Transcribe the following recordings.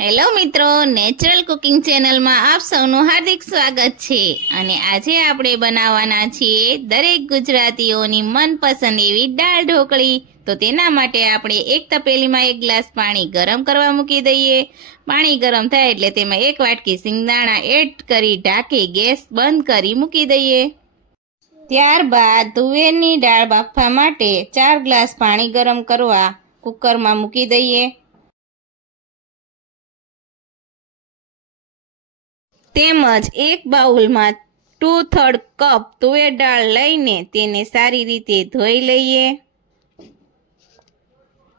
Hello મિત્રો, natural cooking ચેનલમાં આપ સૌનું હાર્દિક સ્વાગત છે. અને આજે આપણે બનાવવાના છીએ દરેક ગુજરાતીઓની મનપસંદ એવી દાળ ઢોકળી. તો તેના માટે આપણે એક તપેલીમાં એક ગ્લાસ પાણી ગરમ કરવા મૂકી દઈએ. પાણી ગરમ થાય એટલે તેમાં એક વાટકી સિંગદાણા એડ કરી ઢાંકી ગેસ બંધ કરી મૂકી દઈએ. ત્યારબાદ તુવેરની દાળ બાફવા માટે ચાર ગ્લાસ પાણી ગરમ કરવા કુકરમાં મૂકી દઈએ. તેમજ એક બાઉલમાં ટુ થર્ડ કપ તુવેર દાળ લઈને તેને સારી રીતે ધોઈ લઈએ.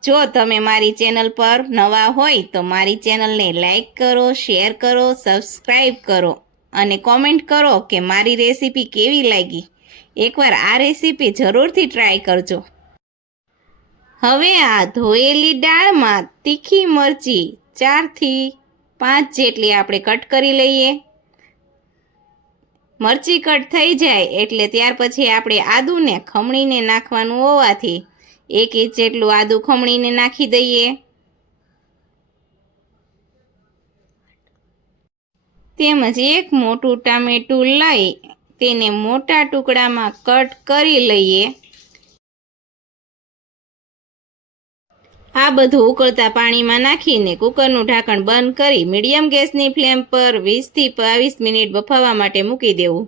જો તમે મારી ચેનલ પર નવા હોય તો મારી ચેનલને લાઈક કરો, શેર કરો, સબસ્ક્રાઈબ કરો અને કોમેન્ટ કરો કે મારી રેસીપી કેવી લાગી. એકવાર આ રેસીપી જરૂરથી ટ્રાય કરજો. હવે આ ધોયેલી દાળમાં તીખી મરચી ચારથી પાંચ જેટલી આપણે કટ કરી લઈએ. મરચી કટ થઈ જાય એટલે ત્યાર પછી આપણે આદુને ખમણીને નાખવાનું હોવાથી એક ઇંચ જેટલું આદુ ખમણીને નાખી દઈએ. તેમજ એક મોટું ટામેટું લઈ તેને મોટા ટુકડામાં કટ કરી લઈએ. આ બધું ઉકળતા પાણીમાં નાખીને કુકરનું ઢાંકણ બંધ કરી મીડિયમ ગેસની ફ્લેમ પર વીસથી બાવીસ મિનિટ બફાવવા માટે મૂકી દેવું.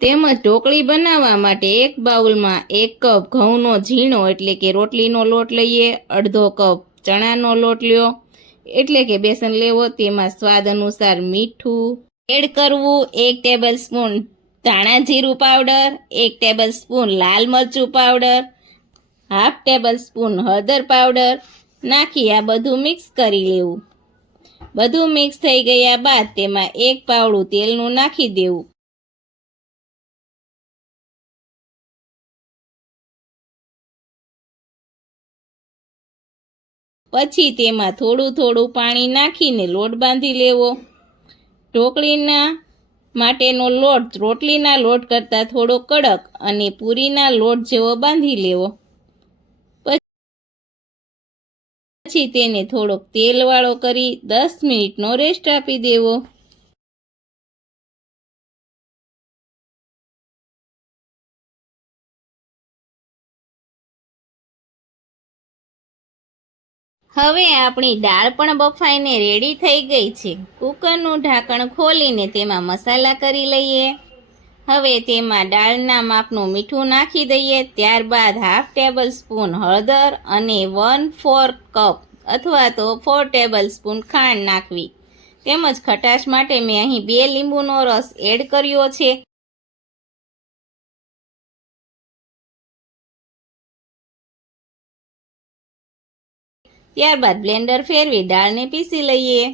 તેમજ ઢોકળી બનાવવા માટે એક બાઉલમાં એક કપ ઘઉંનો ઝીણો એટલે કે રોટલીનો લોટ લઈએ, અડધો કપ ચણાનો લોટ લ્યો, એટલે કે બેસન લેવો, તેમાં સ્વાદ અનુસાર મીઠું એડ કરવું, એક ટેબલ સ્પૂન ધાણા જીરું પાવડર, એક ટેબલ સ્પૂન લાલ મરચું પાવડર હાફ ટેબલ સ્પૂન હળદર પાવડર નાખી આ બધું મિક્સ કરી લેવું. બધું મિક્સ થઈ ગયા બાદ તેમાં એક પાવડું તેલનું નાખી દેવું. પછી તેમાં થોડું થોડું પાણી નાખીને લોટ બાંધી લેવો. ઢોકળીના માટેનો લોટ રોટલીના લોટ કરતાં થોડો કડક અને પૂરીના લોટ જેવો બાંધી લેવો. પછી તેને થોડોક તેલવાળો કરી દસ મિનિટનો રેસ્ટ આપી દેવો. હવે આપણી દાળ પણ બફાઈને રેડી થઈ ગઈ છે. કુકરનું ઢાંકણ ખોલીને તેમાં મસાલા કરી લઈએ. હવે તેમાં દાળના માપનું મીઠું નાખી દઈએ, ત્યારબાદ હાફ ટેબલ સ્પૂન હળદર અને વન ફોર કપ અથવા તો ફોર ટેબલ સ્પૂન ખાંડ નાખવી. તેમજ ખટાશ માટે મેં અહીં બે લીંબુનો રસ એડ કર્યો છે. ત્યારબાદ બ્લેન્ડર ફેરવી દાળને પીસી લઈએ.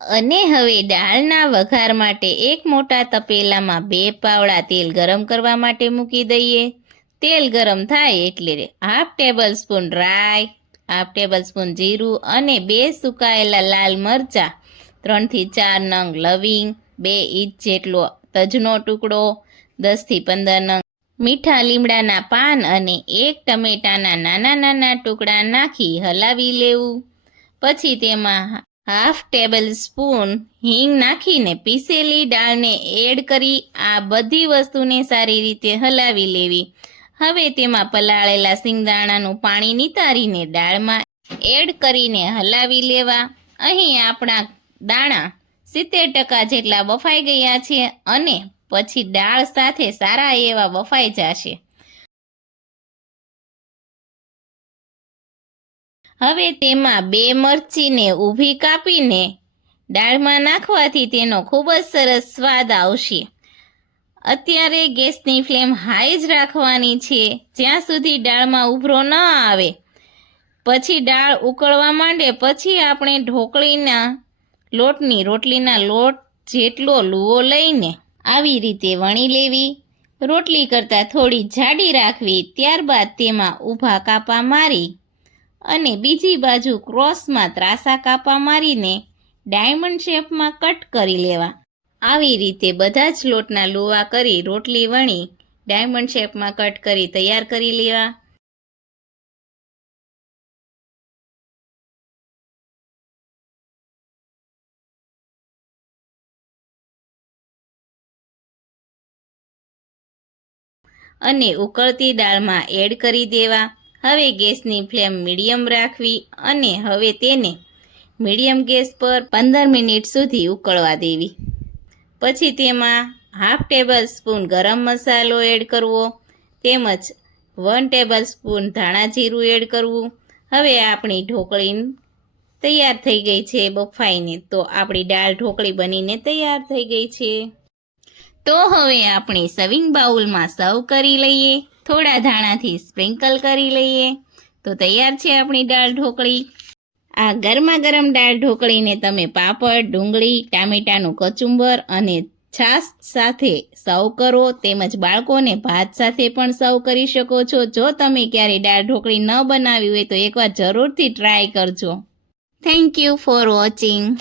અને હવે દાળના વઘાર માટે એક મોટા તપેલામાં બે પાવડા તેલ ગરમ કરવા માટે મૂકી દઈએ. તેલ ગરમ થાય એટલે હાફ ટેબલ સ્પૂન રાઈ, હાફ ટેબલ સ્પૂન જીરું અને બે સુકાયેલા લાલ મરચાં, ત્રણથી ચાર નંગ લવિંગ, બે ઇંચ જેટલો તજનો ટુકડો, દસથી પંદર નંગ મીઠા લીમડાના પાન અને એક ટમેટાના નાના નાના ટુકડા નાખી હલાવી લેવું. પછી તેમાં હાફ ટેબલ સ્પૂન હિંગ નાખીને પીસેલી દાળને એડ કરી આ બધી વસ્તુને સારી રીતે હલાવી લેવી. હવે તેમાં પલાળેલા સિંગદાણાનું પાણી નિતારીને દાળમાં એડ કરીને હલાવી લેવા. અહીં આપણા દાણા સિત્તેર ટકા જેટલા બફાઈ ગયા છે અને પછી દાળ સાથે સારા એવા બફાઈ જશે. હવે તેમાં બે મરચીને ઊભી કાપીને દાળમાં નાખવાથી તેનો ખૂબ જ સરસ સ્વાદ આવશે. અત્યારે ગેસની ફ્લેમ હાઈ જ રાખવાની છે. જ્યાં સુધી દાળમાં ઉભરો ન આવે. પછી દાળ ઉકળવા માંડે પછી આપણે ઢોકળીના લોટની રોટલીના લોટ જેટલો લૂવો લઈને આવી રીતે વણી લેવી. રોટલી કરતાં થોડી જાડી રાખવી. ત્યારબાદ તેમાં ઊભા કાપા મારી અને બીજી બાજુ ક્રોસમાં ત્રાસા કાપા મારીને ડાયમંડ શેપમાં કટ કરી લેવા. આવી રીતે બધા જ લોટના લુવા કરી રોટલી વણી ડાયમંડ શેપમાં કટ કરી તૈયાર કરી લેવા. અને ઉકળતી દાળમાં એડ કરી દેવા. હવે ગેસની ફ્લેમ મીડિયમ રાખવી અને હવે તેને મીડિયમ ગેસ પર પંદર મિનિટ સુધી ઉકળવા દેવી. પછી તેમાં હાફ ટેબલ સ્પૂન ગરમ મસાલો એડ કરવો, તેમજ વન ટેબલ સ્પૂન ધાણા જીરું એડ કરવું. હવે આપણી ઢોકળી તૈયાર થઈ ગઈ છે બફાઈને, તો આપણી દાળ ઢોકળી બનીને તૈયાર થઈ ગઈ છે. તો હવે આપણે સવિંગ બાઉલમાં સર્વ કરી લઈએ. થોડા ધાણાથી સ્પ્રિંકલ કરી લઈએ. તો તૈયાર છે આપણી દાળ ઢોકળી. આ ગરમા ગરમ દાળ ઢોકળીને તમે પાપડ, ડુંગળી, ટામેટાનું કચુંબર અને છાશ સાથે સર્વ કરો. તેમજ બાળકોને ભાત સાથે પણ સર્વ કરી શકો છો. જો તમે ક્યારેય દાળ ઢોકળી ન બનાવી હોય તો એકવાર જરૂરથી ટ્રાય કરજો. Thank you for watching